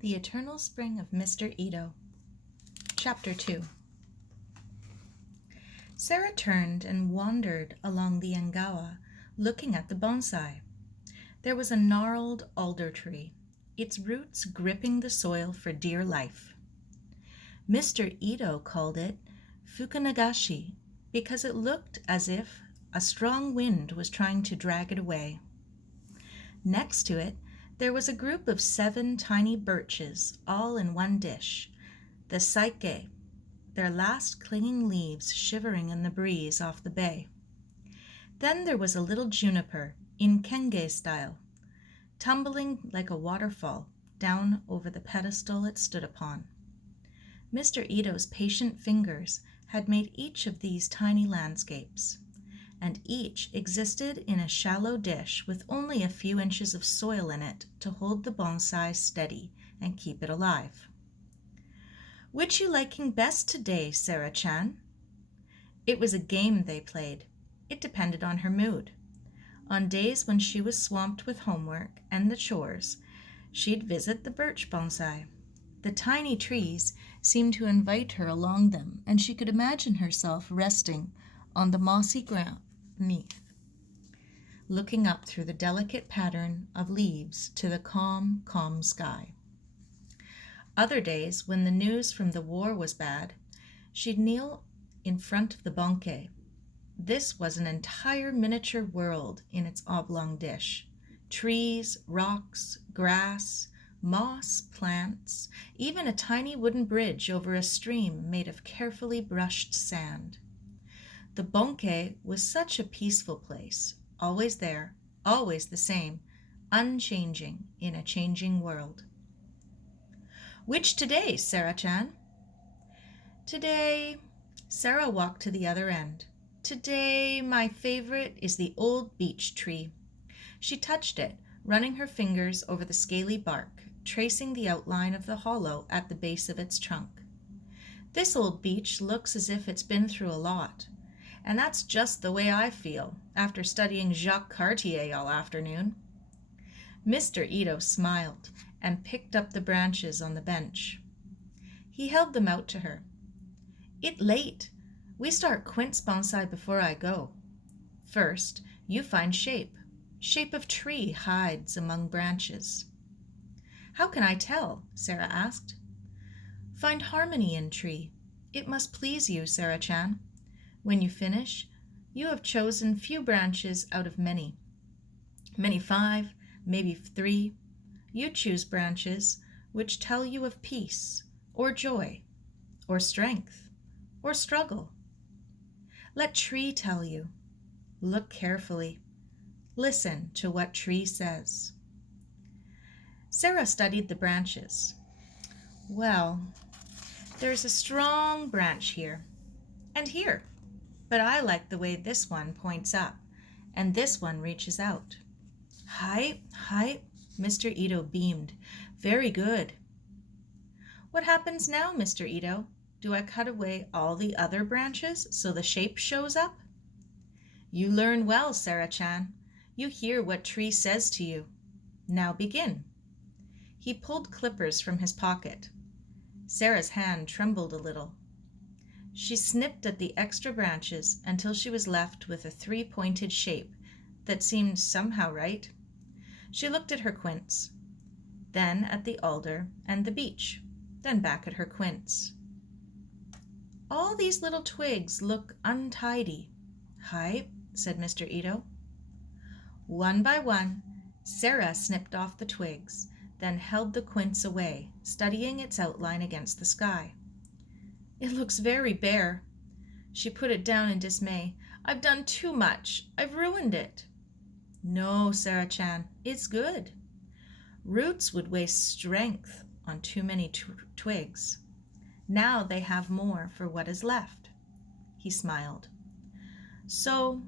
The Eternal Spring of Mr. Ito. Chapter 2. Sara turned and wandered along the Angawa, looking at the bonsai. There was a gnarled alder tree, its roots gripping the soil for dear life. Mr. Ito called it Fukunagashi because it looked as if a strong wind was trying to drag it away. Next to it, there was a group of 7 tiny birches, all in one dish, the saike, their last clinging leaves shivering in the breeze off the bay. Then there was a little juniper, in kenge style, tumbling like a waterfall down over the pedestal it stood upon. Mr. Ito's patient fingers had made each of these tiny landscapes, and each existed in a shallow dish with only a few inches of soil in it to hold the bonsai steady and keep it alive. "Which you liking best today, Sara-chan?" It was a game they played. It depended on her mood. On days when she was swamped with homework and the chores, she'd visit the birch bonsai. The tiny trees seemed to invite her along them, and she could imagine herself resting on the mossy ground beneath, looking up through the delicate pattern of leaves to the calm, calm sky. Other days, when the news from the war was bad, she'd kneel in front of the bonke. This was an entire miniature world in its oblong dish. Trees, rocks, grass, moss, plants, even a tiny wooden bridge over a stream made of carefully brushed sand. The bonke was such a peaceful place, always there, always the same, unchanging in a changing world. "Which today, Sara-chan?" "Today," Sara walked to the other end. "Today, my favorite is the old beech tree." She touched it, running her fingers over the scaly bark, tracing the outline of the hollow at the base of its trunk. "This old beech looks as if it's been through a lot. And that's just the way I feel after studying Jacques Cartier all afternoon." Mr. Ito smiled and picked up the branches on the bench. He held them out to her. "It late. We start quince bonsai before I go. First, you find shape of tree hides among branches." "How can I tell?" Sara asked. "Find harmony in tree. It must please you, Sara-chan. When you finish, you have chosen few branches out of many. Many 5, maybe 3. You choose branches which tell you of peace, or joy, or strength, or struggle. Let tree tell you. Look carefully. Listen to what tree says." Sara studied the branches. "Well, there's a strong branch here, and here. But I like the way this one points up, and this one reaches out." "Hi, Mr. Ito beamed. "Very good." "What happens now, Mr. Ito? Do I cut away all the other branches so the shape shows up?" "You learn well, Sara-chan. You hear what tree says to you. Now begin." He pulled clippers from his pocket. Sara's hand trembled a little. She snipped at the extra branches until she was left with a 3-pointed shape that seemed somehow right. She looked at her quince, then at the alder and the beech, then back at her quince. "All these little twigs look untidy." "Hi," said Mr. Ito. One by one, Sara snipped off the twigs, then held the quince away, studying its outline against the sky. "It looks very bare." She put it down in dismay. "I've done too much. I've ruined it." "No, Sara-chan, it's good. Roots would waste strength on too many twigs. Now they have more for what is left." He smiled. "So,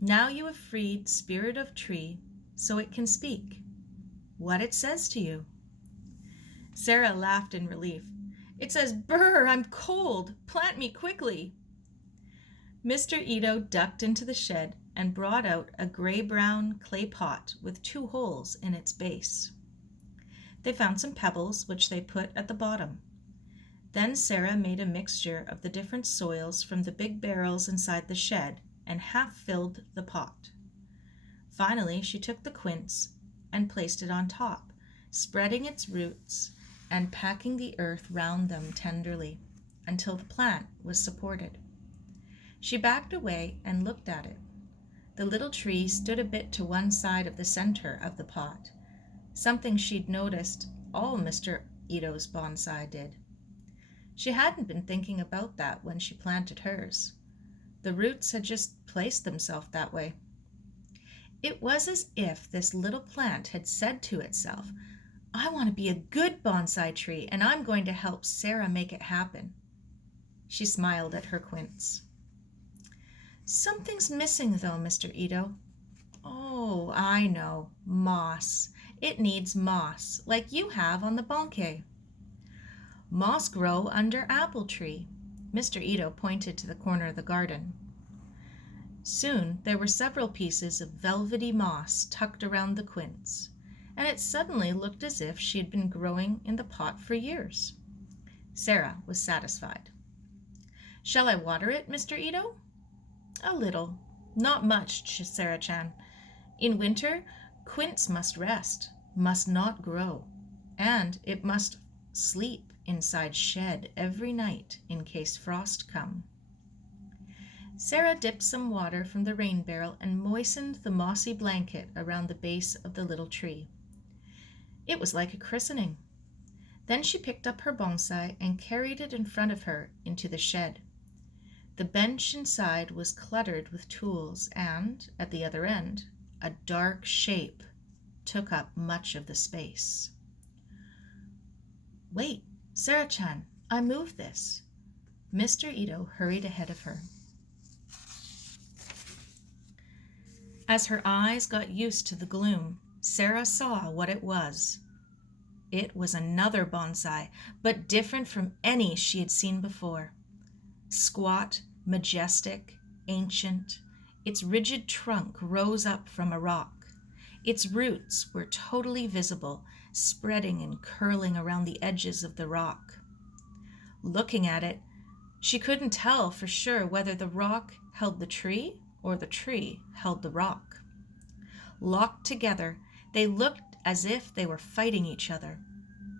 now you have freed spirit of tree so it can speak. What it says to you." Sara laughed in relief. "It says, 'Brr, I'm cold. Plant me quickly.'" Mr. Ito ducked into the shed and brought out a gray-brown clay pot with 2 holes in its base. They found some pebbles, which they put at the bottom. Then Sara made a mixture of the different soils from the big barrels inside the shed and half filled the pot. Finally, she took the quince and placed it on top, spreading its roots and packing the earth round them tenderly until the plant was supported. She backed away and looked at it. The little tree stood a bit to one side of the center of the pot, something she'd noticed all Mr. Ito's bonsai did. She hadn't been thinking about that when she planted hers. The roots had just placed themselves that way. It was as if this little plant had said to itself, "I want to be a good bonsai tree, and I'm going to help Sara make it happen." She smiled at her quince. "Something's missing, though, Mr. Ito." "Oh, I know. Moss. It needs moss, like you have on the bouquet." "Moss grow under apple tree." Mr. Ito pointed to the corner of the garden. Soon there were several pieces of velvety moss tucked around the quince, and it suddenly looked as if she had been growing in the pot for years. Sara was satisfied. "Shall I water it, Mr. Ito?" "A little. Not much, Sara-chan. In winter, quince must rest, must not grow, and it must sleep inside shed every night in case frost come." Sara dipped some water from the rain barrel and moistened the mossy blanket around the base of the little tree. It was like a christening. Then she picked up her bonsai and carried it in front of her into the shed. The bench inside was cluttered with tools, and, at the other end, a dark shape took up much of the space. "Wait, Sara-chan, I moved this." Mr. Ito hurried ahead of her. As her eyes got used to the gloom, Sara saw what it was. It was another bonsai, but different from any she had seen before. Squat, majestic, ancient, its rigid trunk rose up from a rock. Its roots were totally visible, spreading and curling around the edges of the rock. Looking at it, she couldn't tell for sure whether the rock held the tree or the tree held the rock. Locked together, they looked as if they were fighting each other,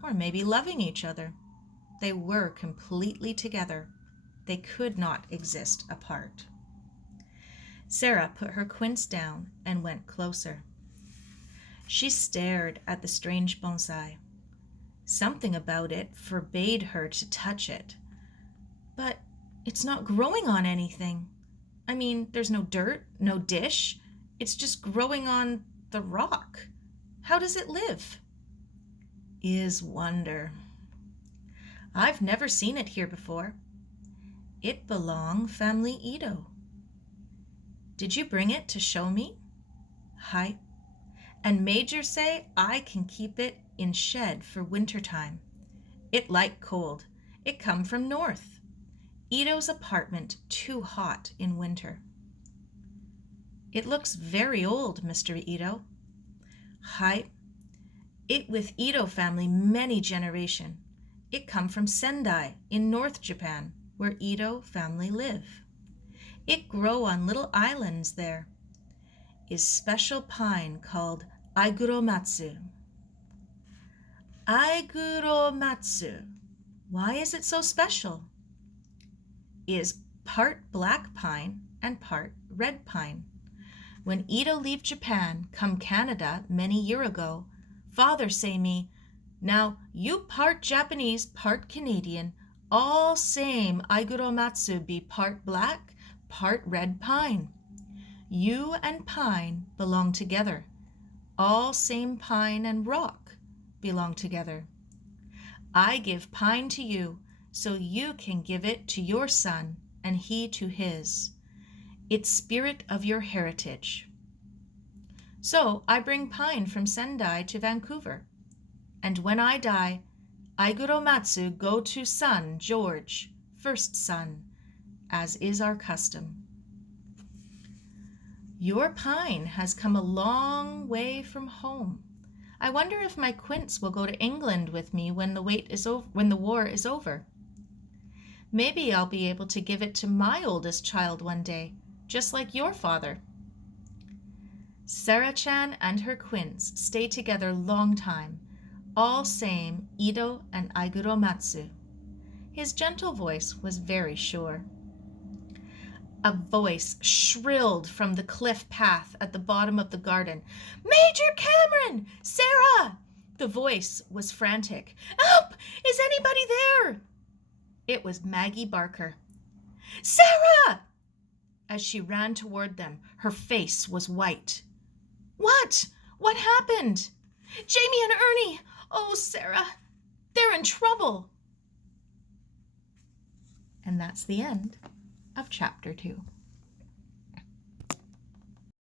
or maybe loving each other. They were completely together. They could not exist apart. Sara put her quince down and went closer. She stared at the strange bonsai. Something about it forbade her to touch it. "But it's not growing on anything. I mean, there's no dirt, no dish. It's just growing on the rock. How does it live?" "Is wonder. I've never seen it here before. It belong family Ito." "Did you bring it to show me?" "Hi. And Major say I can keep it in shed for winter time. It like cold. It come from north. Ito's apartment too hot in winter." "It looks very old, Mr. Ito." "Hi. It with Ito family many generation. It come from Sendai in North Japan, where Ito family live. It grow on little islands there. Is special pine called Aiguromatsu." "Aiguromatsu. Why is it so special?" "Is part black pine and part red pine. When Ito leave Japan, come Canada many year ago, father say me, 'Now you part Japanese, part Canadian, all same Aiguromatsu be part black, part red pine. You and pine belong together. All same pine and rock belong together. I give pine to you, so you can give it to your son and he to his. It's spirit of your heritage. So I bring pine from Sendai to Vancouver. And when I die, Aiguromatsu go to son George, first son, as is our custom." "Your pine has come a long way from home. I wonder if my Quince will go to England with me when the war is over. Maybe I'll be able to give it to my oldest child one day, just like your father." Sara-chan and her Quince stayed together long time, all saying Ido and Aiguromatsu. His gentle voice was very sure. A voice shrilled from the cliff path at the bottom of the garden. "Major Cameron! Sara!" The voice was frantic. "Help! Is anybody there?" It was Maggie Barker. "Sara!" As she ran toward them, her face was white. "What? What happened?" "Jamie and Ernie! Oh, Sara, they're in trouble." And that's the end of chapter 2.